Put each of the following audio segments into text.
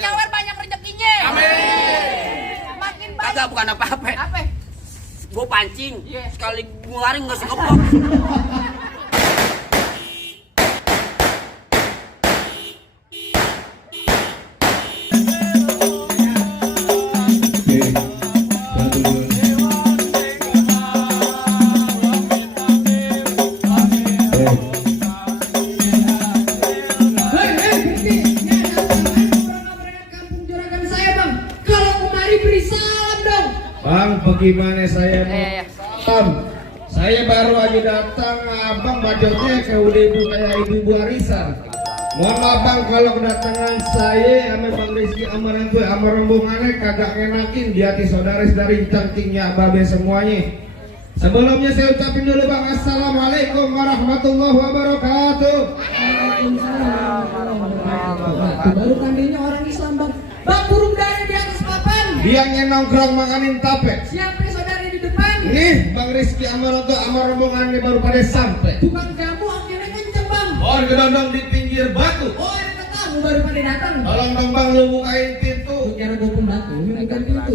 nyawer banyak rezekinya. Amin. Makin banyak. Kagak bukan apa-apa. Apa? Gue pancing, Iya. sekali ngeluarin nggak sekepok. Bang, bagaimana saya Iya. Saya baru aja datang, abang bajotnya ke udah ibu kayak ibu arisan. Mohon maaf bang kalau kedatangan saya sama Bang Rizky Amarantu sama rombongannya kagak ngenakin di hati saudara-saudari cantiknya babe semuanya. Sebelumnya saya ucapin dulu bang, assalamualaikum warahmatullahi wabarakatuh. Waalaikumsalam warahmatullahi wabarakatuh. Baru tandanya orang Islam bang. Bang, burung dari di atas papan. Dia nongkrong makanin tape. Siapa saudara di depan? Nih Bang Rizky Amarantu sama rombongannya baru pada sampai. Tukang jamu akhirnya kenceng bang. Oh, gedondong di pinggir batu. Oh, ada tamu baru pada datang. Tolong dong bang lu bukain pintu. Bicara gue pun batu, bukan pintu.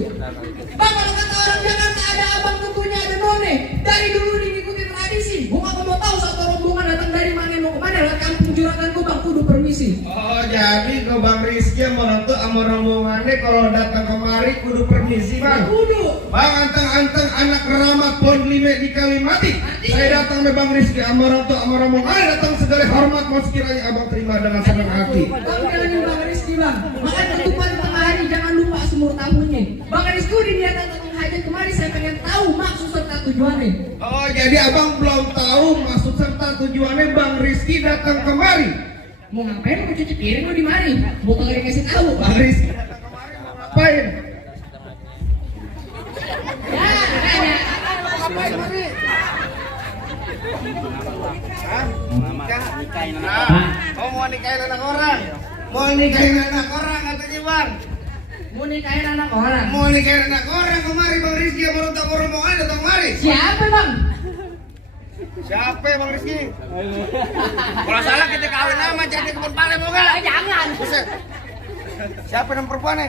Bang, kalau kata orang Jakarta ada abang tentunya ada none. Dari dulu diikuti tradisi. Gue gak mau tahu satu rombongan datang dari mana mau kemana. Lewat kampung juragan gue bang, kudu permisi. Oh jadi ke Bang Rizky Amarantu sama rombongannya kalau datang kemari kudu permisi bang. Kudu. Bang anteng-anteng anak keramat Pon Lime di Kalimati. Saya datang ke Bang Rizky Amarantu sama rombongannya datang segala hormat mau sekiranya abang terima dengan senang hati. Bang, bilangin Bang Rizky bang. Makan ketupat tengah hari jangan lupa semur tahunnya. Bang Rizky udah niatan datang hajat kemari, saya pengen tahu maksud serta tujuannya. Oh jadi abang belum tahu maksud serta tujuannya Bang Rizky datang kemari. Mau ngapain? Mau cuci piring mau di mari? Mau kagak dikasih tahu? Bang Rizky datang kemari mau ngapain? Ya, nanya. Ngapain mari? Nikahin Oh mau nikahin anak orang? Mau nikahin anak orang katanya bang. Mau nikahin anak orang? Mau nikahin anak orang kemari Bang Rizky sama rombongan datang kemari. Siapa bang? Siapa ya Bang Rizky? Kalau salah kita kawin sama jadi kebun pale mau nggak? Jangan. Buset. Siapa nama perempuannya?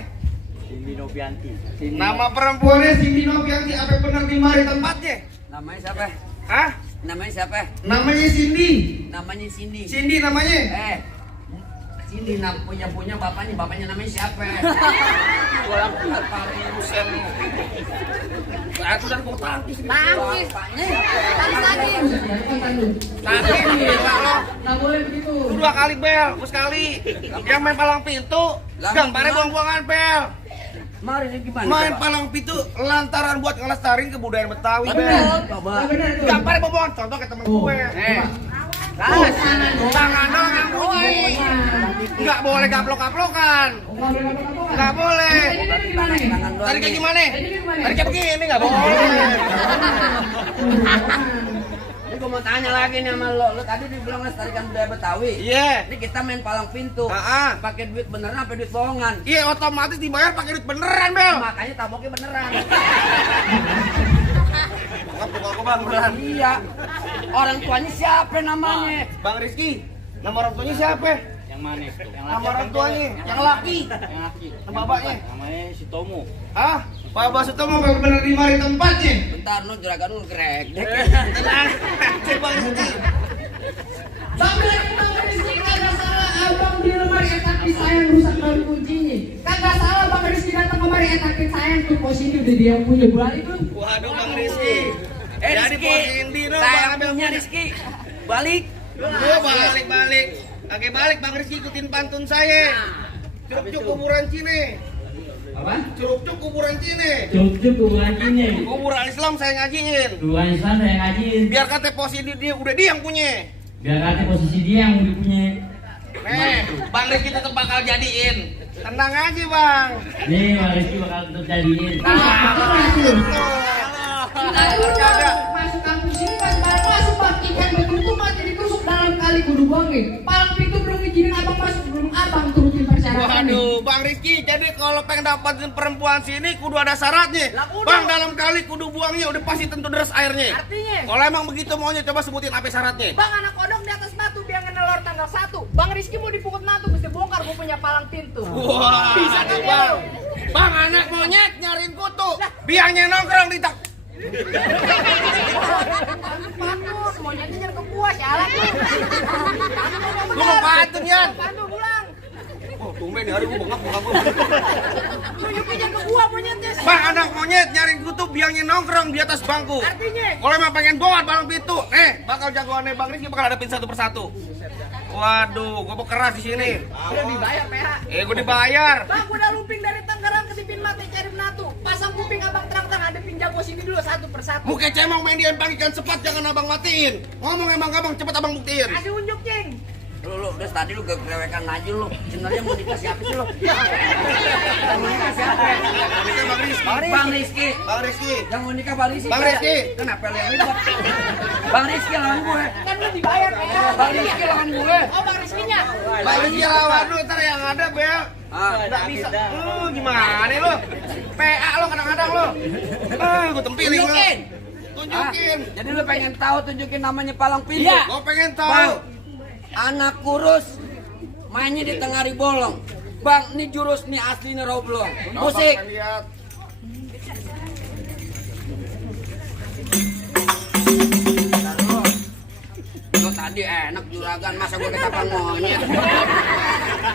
Cindy Novianti. Nama perempuannya Cindy Novianti. Apa benar di mari tempatnya? Namanya siapa? Hah? Namanya siapa? Namanya Cindy. Namanya Cindy. Cindy namanya? Cindy punya bapaknya namanya siapa? Orang kebun pale buset. Aku dan kau tangkis. Tangkis. Tangkis. Tangkis gila lo. Nggak boleh begitu. Lu 2 kali bel, gue sekali. Yang main palang pintu, gambarnya buang-buangan bel. Mari ini gimana? Main coba? palang pintu lantaran buat ngelestarin kebudayaan Betawi bel. Betul, coba. Benar tuh. Gambarnya buang contoh ke temen gue. Kas. Tangan dong yang bunyi. Nggak boleh gaplok-gaplokan. Nggak boleh. Ini gimana nih? Tangan doang Tadi kayak nih. gimana? Gimana? Tadi kayak begini nggak boleh. Ini gue mau tanya lagi nih sama lo tadi dibilang lestarikan budaya Betawi. Iya. Ini kita main palang pintu. Pakai duit beneran apa duit bohongan? Iya otomatis dibayar pakai duit beneran bel. Makanya taboknya beneran. Pokok bang beneran. Iya. Orang tuanya siapa namanya? Bang Rizky, nama orang tuanya siapa? Yang mana? Nama orang tuanya, yang laki. Yang laki. Nama bapaknya? Namanya si Tomo. Hah? Pak Basuto mau bener di mari tempatnya. Bentar lu juragan lu gerak. Tenang. Cek Bang Rizky. Bang bilangin Bang Rizky kagak salah abang di lemari etak sayang rusak kali kuncinya. Kagak salah Bang Rizky datang kemari etak sayang tuh posisi udah dia yang punya balik lu. Waduh Bang Rizky. Jadi Rizky. posisiin Dino Saya Bang ambil punya Rizky. Balik. Gua balik. Oke balik Bang Rizky ikutin pantun saya. Curug kuburan Cine. Apa? Curug kuburan Cine. Cukup kuburan ini. Kuburan Islam saya ngajiin. Kuburan Islam saya ngajiin. Biar kata posisi dia udah dia yang punya. Biar kata posisi dia yang udah punya. Bang Rizky tetap bakal jadiin. Tenang aja Bang. Nih Bang Rizky bakal tetap jadiin. Masuk kampus ini pas barang masuk bang ikan begitu mati ditusuk dalam kali kudu buangin. Palang pintu belum izinin abang masuk belum abang turutin persyaratan. Waduh, Bang Rizky, jadi kalau pengen dapatin perempuan sini kudu ada syaratnya. Lah, kudu. Bang dalam kali kudu buangnya udah pasti tentu deras airnya. Artinya? Kalau emang begitu maunya coba sebutin apa syaratnya. Bang anak kodok di atas batu biar kenal kelor tanggal 1. Bang Rizky mau dipukul natu, mesti bongkar gue punya palang pintu. Wah, Bisa kan ya bang. lo? Bang, anak monyet nyariin kutu. Biangnya nongkrong di tak. Patut, monyetnya jangan ke gua, sialan lu. Lu mau pantun, Yan? Patut, pulang. Oh, tumben hari gua bengap muka gua. Tunjukin jangan ke gua monyetnya. Bang, anak monyet nyariin kutu biangnya nongkrong di atas bangku. Artinya? Kalau emang pengen bawa palang pintu, bakal jagoannya Bang Rizky bakal hadapin satu persatu. Waduh, gua keras di sini. Udah dibayar PH. Gua dibayar. Bang, udah looping dari Tangerang ke Tipin Mati cari natu. Pasang kuping abang terang-terang hadapin jago sini dulu satu persatu. Muka cemong main di empang ikan sepat, jangan abang matiin. Ngomong emang abang, cepet abang buktiin. Kasih unjuk, Cing. Lu udah tadi lu gerewekan aja lu. Sebenarnya mau dikasih apa sih lu? Mau nikah siapa? Mau nikah Bang Rizky. Bang Rizky. Bang Rizky. Yang mau nikah Bang Rizky. Bang Rizky. Kenapa lu yang ribet? Bang Rizky lawan gue. Kan lu dibayar PH. Bang Rizky lawan gue. Oh, Bang Rizky-nya. Bang Rizky lawan lu, ntar yang ada Bel. Nggak bisa. Lu gimana lu? PA lu kadang-kadang lu. Gue tempilin lu. Tunjukin. Jadi lu pengen tahu tunjukin namanya palang pintu? Iya. Gue pengen tahu. Anak kurus mainnya di tengah bolong. Bang, ini jurus nih aslinya roblong. Musik. Lo tadi enak juragan, masa gue ketapang monyet.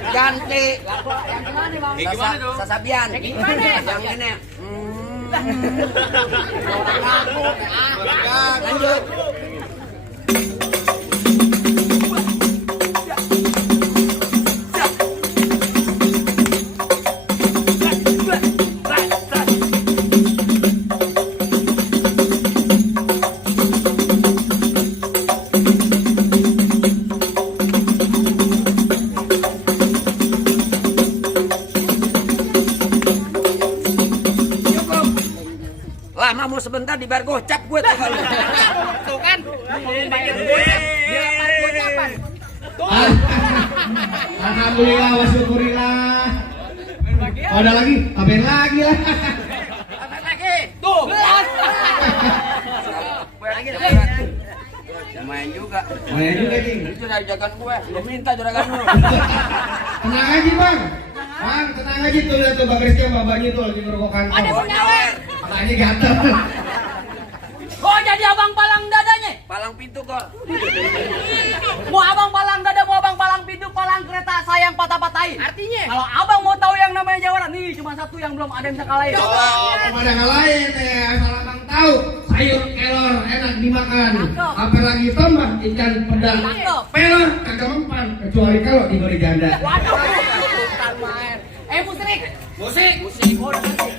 Ganti. Yang gimana, Bang? Sasabian. Yang gimana? Yang ini. Lanjut. Lama mau sebentar dibayar gocap gue tuh kalau. Tuh kan. Dia lapar gocapan. Alhamdulillah, wasyukurillah. Oh, ada lagi? Apain lagi lah? Apa lagi? Tuh. Main juga. Main juga, Cing. Itu dari juragan gue. Lu minta juragan lu. Tenang aja, Bang. Bang, tenang aja tuh, lihat tuh Bang Rizky sama babanya tuh lagi ngerokok Ada kantong. penyawer. Makanya gatel. Oh, jadi abang palang dadanya? Palang pintu kok. Mau abang palang dada, mau abang palang pintu, palang kereta sayang patah-patahin. Artinya? Kalau abang mau tahu yang namanya Jawara, nih cuma satu yang belum ada yang bisa kalahin. Kepada yang lain asal abang tahu sayur kelor enak dimakan. Cakep. Apalagi tambah ikan pedang. Cakep. Pelor kagak mempan kecuali kalau diberi janda. Waduh, bukan main. Musik. Musik. Oh, udah ganti.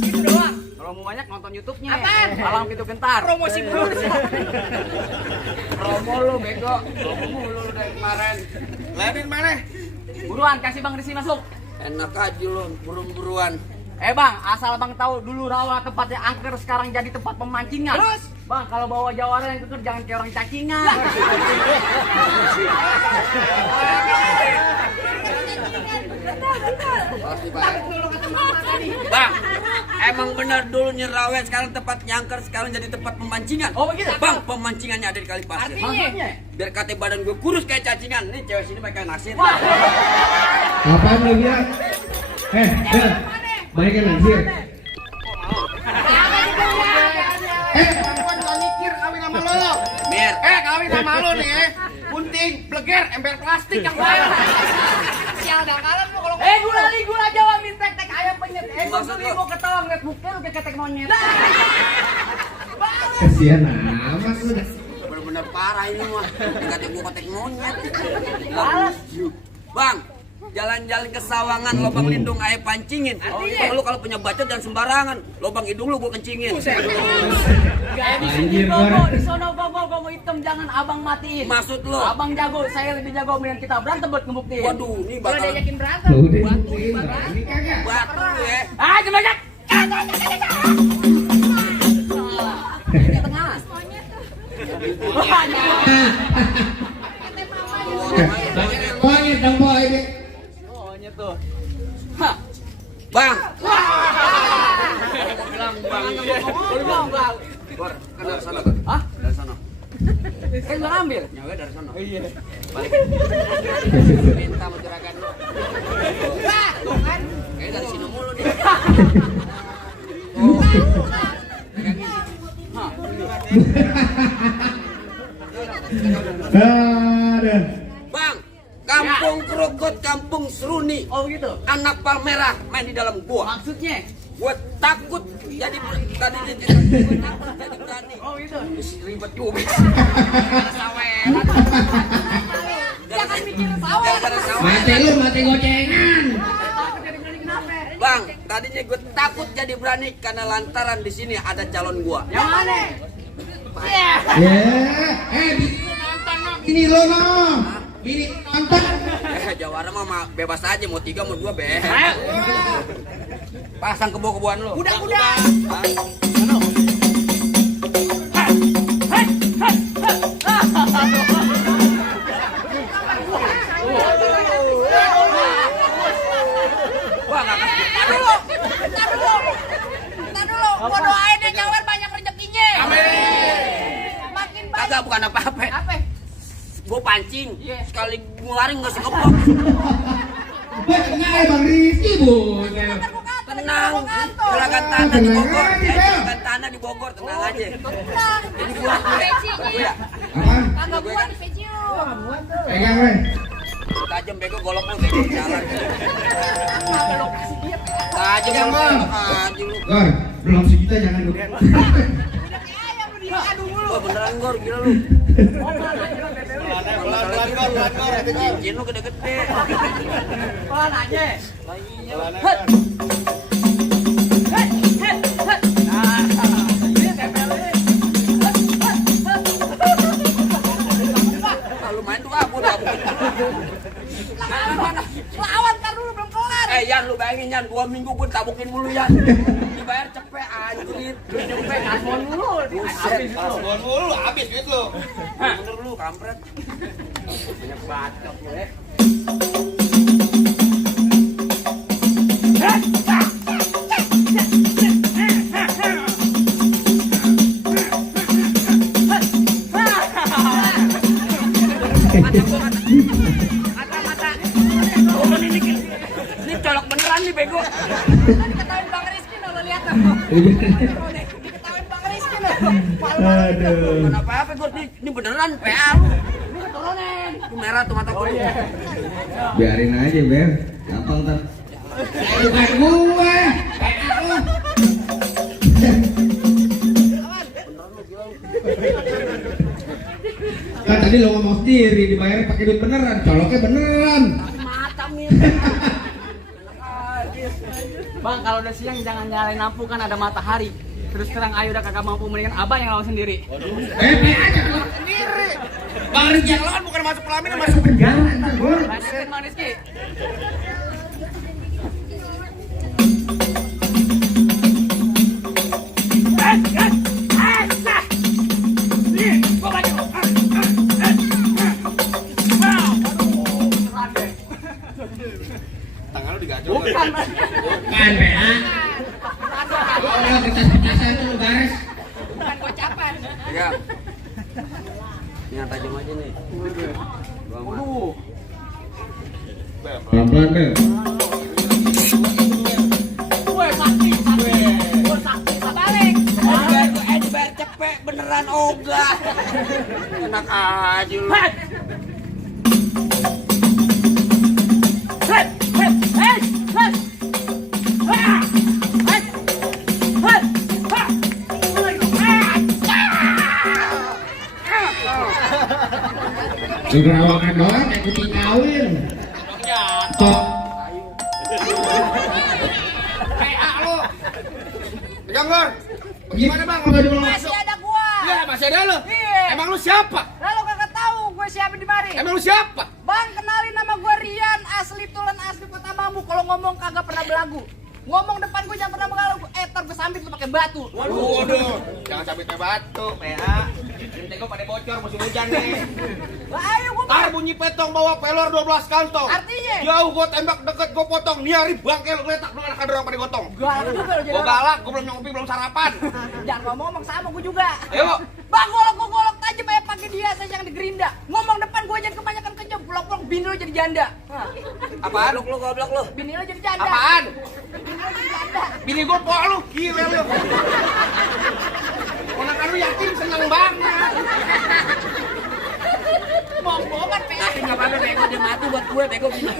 Itu doang. Kalau mau banyak nonton YouTube-nya. Apaan? Palang pintu gentar. Promosi dulu. Promo lu bego. Promo mulu lu dari kemarin. Ladin mana? Buruan, kasih Bang Rizky masuk. Enak aja lu, buruan-buruan. Bang, asal Bang tahu dulu rawa tempatnya angker sekarang jadi tempat pemancingan. Terus? Bang, kalau bawa jawara yang keker jangan kayak orang cacingan. Pasti Pak. Bang, emang benar dulu Nyerawen sekarang tempat nyangker sekarang jadi tempat pemancingan. Oh, begitu? Bang, pemancingannya ada di kali pasir. Artinya? Biar kata badan gue kurus kayak cacingan. Nih cewek sini pakai nasir. Apaan lu bilang? Bel, balikin nasir. Gua juga mikir kawin sama lo. Mir. Kawin sama lo nih. Bunting, bleger, ember plastik yang bayar. Sial dangkalan lu kalau gula Jawa minta tek ayam penyet. Gua Maksud beli lu? mau ketawa ngeliat muka lu kayak ketek monyet. Kasihan amat lu. Bener-bener parah ini mah. Kata gua kotek monyet. Males. Bang, jalan-jalan ke Sawangan, lubang lindung air pancingin. Artinya? Lu kalau punya bacot jangan sembarangan. Lubang hidung lu gua kencingin. Gak di sini Anjir, gogo, Bang. di sono gogo, gogo hitam jangan abang matiin. Maksud lu? Abang jago, saya lebih jago mending kita berantem buat ngebuktiin. Waduh, ini bakal berantem. Tuh, udah ini kagak. batu lu ya. Ah, jembatan. Di tengah. Pangit dong boy ini. Monyet tuh. Bang. Gua bilang Bang Gor, kan dari sana kan? Hah? Dari sana. Kan udah ngambil. Nyawa dari sana. Iya. Balik. Minta sama juragan lu. Wah, tuh kan. Kayak dari sini mulu nih. Ada. Bang, kampung Krogot, kampung Seruni. Oh gitu. Anak palmerah main di dalam gua. Maksudnya? Gue takut jadi tadi jadi berani. Oh gitu. Ribet juga. Saweran. Jangan mikirin sawah. Mati gocengan. Bang, tadinya gue takut jadi berani karena lantaran di sini ada calon gua. Yang mana? Ya, ini lo no. Ini nonton. Jawara mah bebas aja mau 3 mau 2 be. Pasang kebo-keboan lu. Udah. Wah, enggak kasih. Bentar dulu. Gua doain deh nyawer banyak rezekinya. Amin. Makin banyak. Kagak bukan apa-apa. Apa? Gue pancing. Iya. Sekali ngeluarin enggak sekepok. Benar Bang Rizky bu. Tenang. Juragan tanah di Bogor. Juragan tanah di Bogor, tenang aja. Tenang. Ini gua ya. Apa? Kagak buat di pecium. Pegang weh. Tajam bego golok lu bego jalan. Tajam lu. Anjing lu. Gor, belum sejuta jangan lu. Wah beneran Gor, gila lu. Pelan Gor. Cincin lu gede-gede. Pelan aja. Lumayan tuh abu dah. Lawan kan dulu belum kelar. Yan lu bayangin Yan 2 minggu gue tabukin mulu Yan. Dibayar cepet anjir. Cepet kasbon dulu. Buset. Habis duit lu. Bener lu kampret. Banyak bacot lu ya. Ini colok beneran nih bego. Diketawain Bang Rizky lo lihat tuh. Diketawain Bang Rizky lo. Aduh. Kenapa apa Gor? Ini beneran PA lu. Ini keturunan. Itu merah tuh mata gue. Biarin aja Ber, gampang ntar. Bukan gue. Kan tadi lo ngomong sendiri dibayar pakai duit beneran, coloknya beneran. Mata mir. Bang, kalau udah siang jangan nyalain lampu kan ada matahari. Terus terang ayo udah kagak mampu mendingan abang yang lawan sendiri. Aja lo sendiri. Bang Rizky yang lawan bukan masuk pelaminan, masuk penjara ntar Bor. Lanjutin Bang Rizky. Tangan lu digacor. Bukan. Kan PA. Kalau kertas-kertasan tuh lu garis. Bukan gocapan. Ya. Ini yang tajam aja nih. Waduh. Pelan-pelan Bel. Gue sakti. Gue sakti balik. Dibayar cepet beneran ogah. Enak aja lu. Lu gerawakan doang kayak kucing kawin. Top. PA lu. Pegang Gor. Gimana Bang kalau dulu Masih ada gua. Ya, masih ada lu. Iya. Emang lu siapa? Lalu kagak tahu gue siapa di mari. Emang lu siapa? Bang, kenalin nama gue Rian, asli Tulen, asli Kota Bambu. Kalau ngomong kagak pernah belagu. Ngomong depan gue jangan pernah belagu. ntar gue sambit lu pakai batu. Waduh, jangan sampai kayak batu, PA. Genteng gue pada bocor, musim hujan nih. Lah ayo gue Tar bunyi petong bawa pelor 12 kantong. Artinya? Jauh gue tembak, deket gue potong. Niari bangke lu geletak, lu anak dorong pada gotong. galak juga lo jadi Gue orang. galak, gue belum ngopi, belum sarapan. Jangan ngomong sama gue juga. Ayo. Bang golok tajam kayak pakai dia saya yang di gerinda. Ngomong depan gue jangan kebanyakan kejam. Pulang-pulang bini lo jadi janda. Apaan? Goblok lu. Bini lo jadi janda. Apaan? Bini lo jadi janda. Bini gue po lu, gila lu. Ponakan lu yakin seneng banget. Bohong-bohongan Tapi nggak apa-apa, bego dia mati buat gue, bego gini.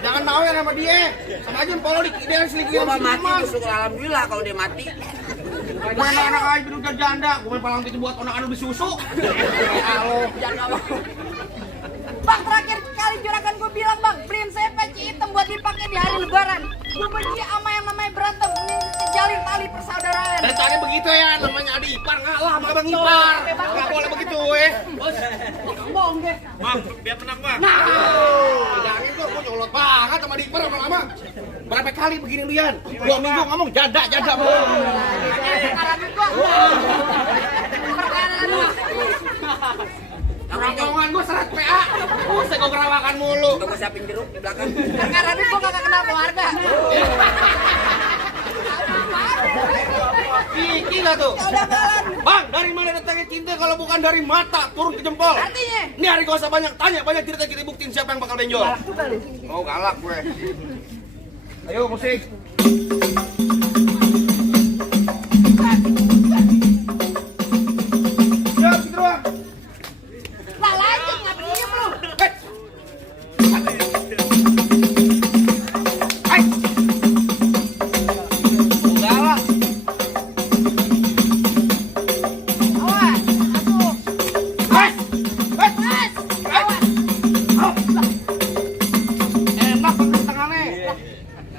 Jangan mau ya sama dia. Sama aja polo di dia selingkuhin Gue mah si mati, Iman. bersyukur alhamdulillah kalau dia mati. Gue anak-anak aja udah janda. Gue palang itu buat anak-anak beli susu. Halo. Jangan ngomong. Bang terakhir kali juragan gue bilang bang beliin saya peci hitam buat dipakai di hari lebaran. Gue benci sama yang namanya berantem jalin tali persaudaraan. Dan tadi begitu ya, namanya adik ipar ngalah sama abang ipar. Nggak boleh begitu Bos. Bohong deh. Bang, biar tenang bang. Nah, jangan kok, gue nyolot banget sama adik ipar lama-lama. Berapa kali begini lu Yan? 2 minggu ngomong janda bang. Sekarang gue. Perkara lu. Kerongkongan gue seret PA. Buset gue kerawakan mulu. Gue mau siapin jeruk di belakang. Perkara gue kagak kenal keluarga. Kiki gak tuh? Bang, dari mana datangnya cinta kalau bukan dari mata turun ke jempol? Artinya? Ini hari gak usah banyak tanya, banyak cerita kita buktiin siapa yang bakal benjol. Oh galak gue. Ayo musik. Siap, gitu doang. Lah lanjut ngapain diem lu? Hai. Galak. Awas, atuh. Hai. Hai. Mas, awas. Enak bang tangannya.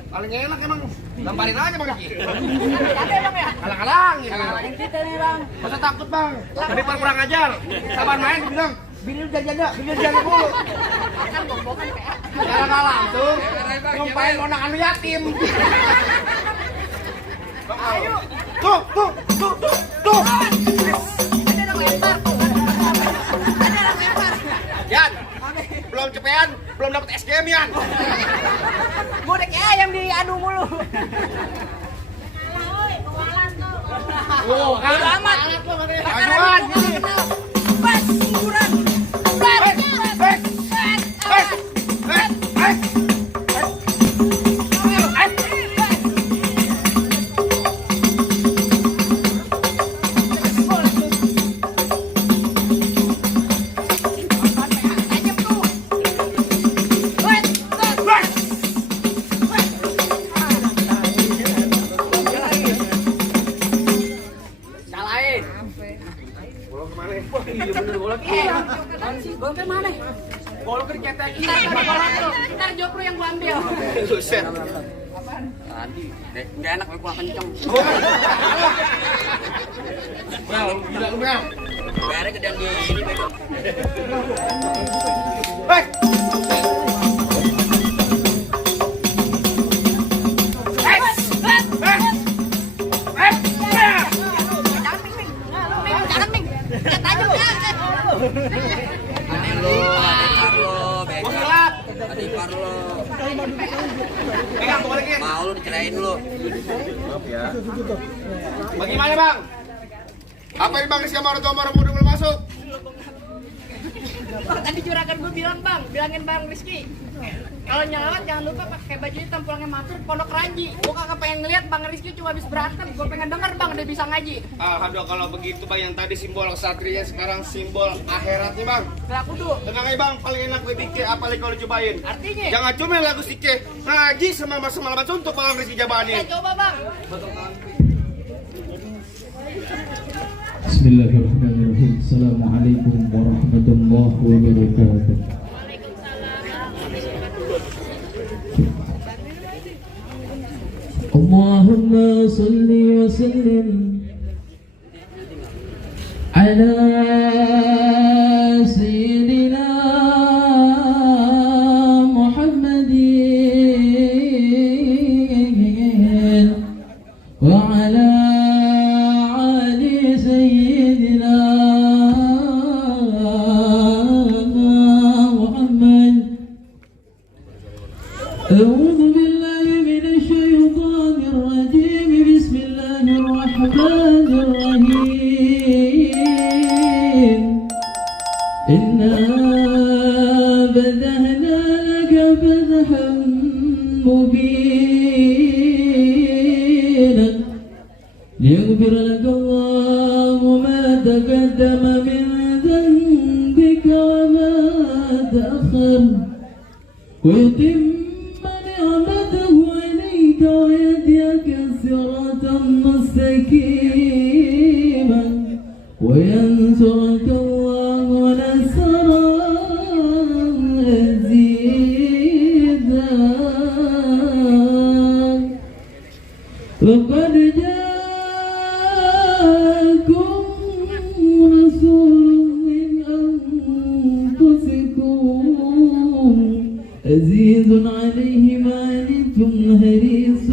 Paling enak emang. Gamparin aja bang Riki. Ada bang ya? Kalang-kalangin. Kalangin kita nih bang. Gak usah takut bang. Tadi Pak kurang ajar. Sabar main dibilang. Bini lu janda, bini lu janda mulu. Kan bohong-bohongan PA. Jangan langsung. Nyumpain onakan lu yatim. Ayo. Tuh. Ada yang lempar tuh. Ada yang lempar. Yan, belum cepean, belum dapet SGM Yan. Gue udah kayak ayam diadu mulu. Oh, kan amat. Aduan. Bas, kurang. Salahin. Bolong kemana? Iya bener golok. Golok ke mana? Golok ke ketek. Ntar jok lu yang gua ambil. Buset. Tadi, nggak enak gue kurang kenceng. Mel, gila lu Mel. Bayarnya gedean gini, bego. Hei. Jangan Ming. Lihat aja ya. Adek lo, bego. Gelap. Adek ipar lo. Pegang tuh balikin. Mau lu dicerain lu. Bagaimana bang? Apa ini bang Rizky sama orang tua udah belum masuk? Bang, tadi juragan gue bilang bang, bilangin bang Rizky. Kalau nyelawat jangan lupa pakai baju hitam pulangnya matur Pondok Ranji. Gue kagak pengen ngeliat bang Rizky cuma habis berantem. Gue pengen denger bang dia bisa ngaji. Alhamdulillah kalau begitu bang, yang tadi simbol kesatria sekarang simbol akhirat nih bang. Gelaku tuh. Tenang aja bang, paling enak gue dike apalagi kalau cobain. Artinya? Jangan cuma lagu sike ngaji sama semalaman suntuk bang Rizky Ya jabanin. coba bang. Bismillahirrahmanirrahim. Assalamualaikum warahmatullahi wabarakatuh. Allahumma salli wa sallim ala sayyidina Muhammadin أعوذ بالله من الشيطان الرجيم بسم الله الرحمن الرحيم إنا بدأنا لك فتحا مبينا ليغفر لك الله ما تقدم من ذنبك وما تأخر ويتم نعمته عليك ويهديك صراطا مستقيما وينصرك الله نصرا عزيزا لقد جاءكم رسول من أنفسكم عزيز عليه ما عنتم حريص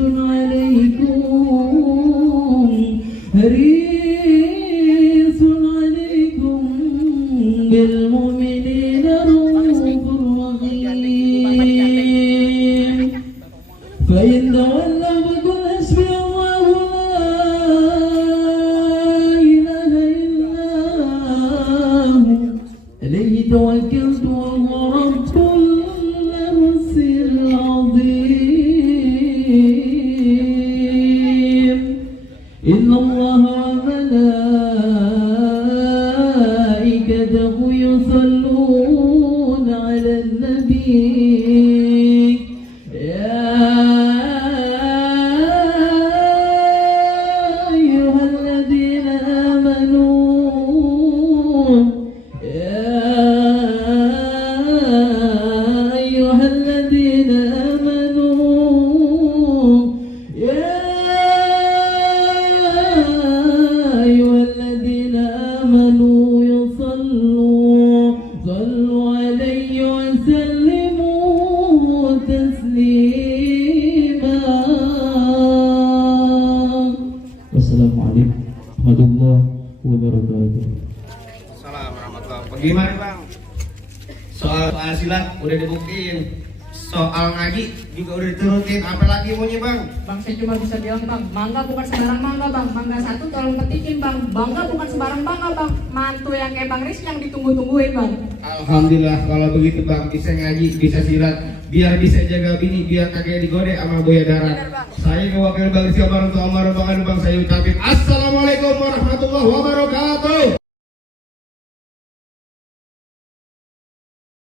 عليكم بالمؤمنين رؤوف رحيم فإن تولوا فقل حسبي الله لا إله إلا هو عليه توكلت وهو رب العرش العظيم إن الله وملائكته يصلون على النبي يا أيها الذين آمنوا صلوا عليه وسلموا تسليما. والسلام عليكم ورحمة الله وبركاته. Assalamualaikum warahmatullahi wabarakatuh. Gimana bang? Soal silat udah dibuktiin, soal ngaji juga udah diturutin. Apa lagi maunya bang? Bang, saya cuma bisa bilang bang, mangga bukan sembarang mangga bang. Mangga satu tolong ketikin bang. Bangga bukan sembarang bangga bang. Mantu yang kayak Bang Rizky yang ditunggu-tungguin bang. Alhamdulillah kalau begitu bang, bisa ngaji, bisa silat, biar bisa jaga bini, biar kagak digode sama buaya darat. Saya wakil Bang Rizky Bang saya ucapin Assalamualaikum warahmatullahi wabarakatuh.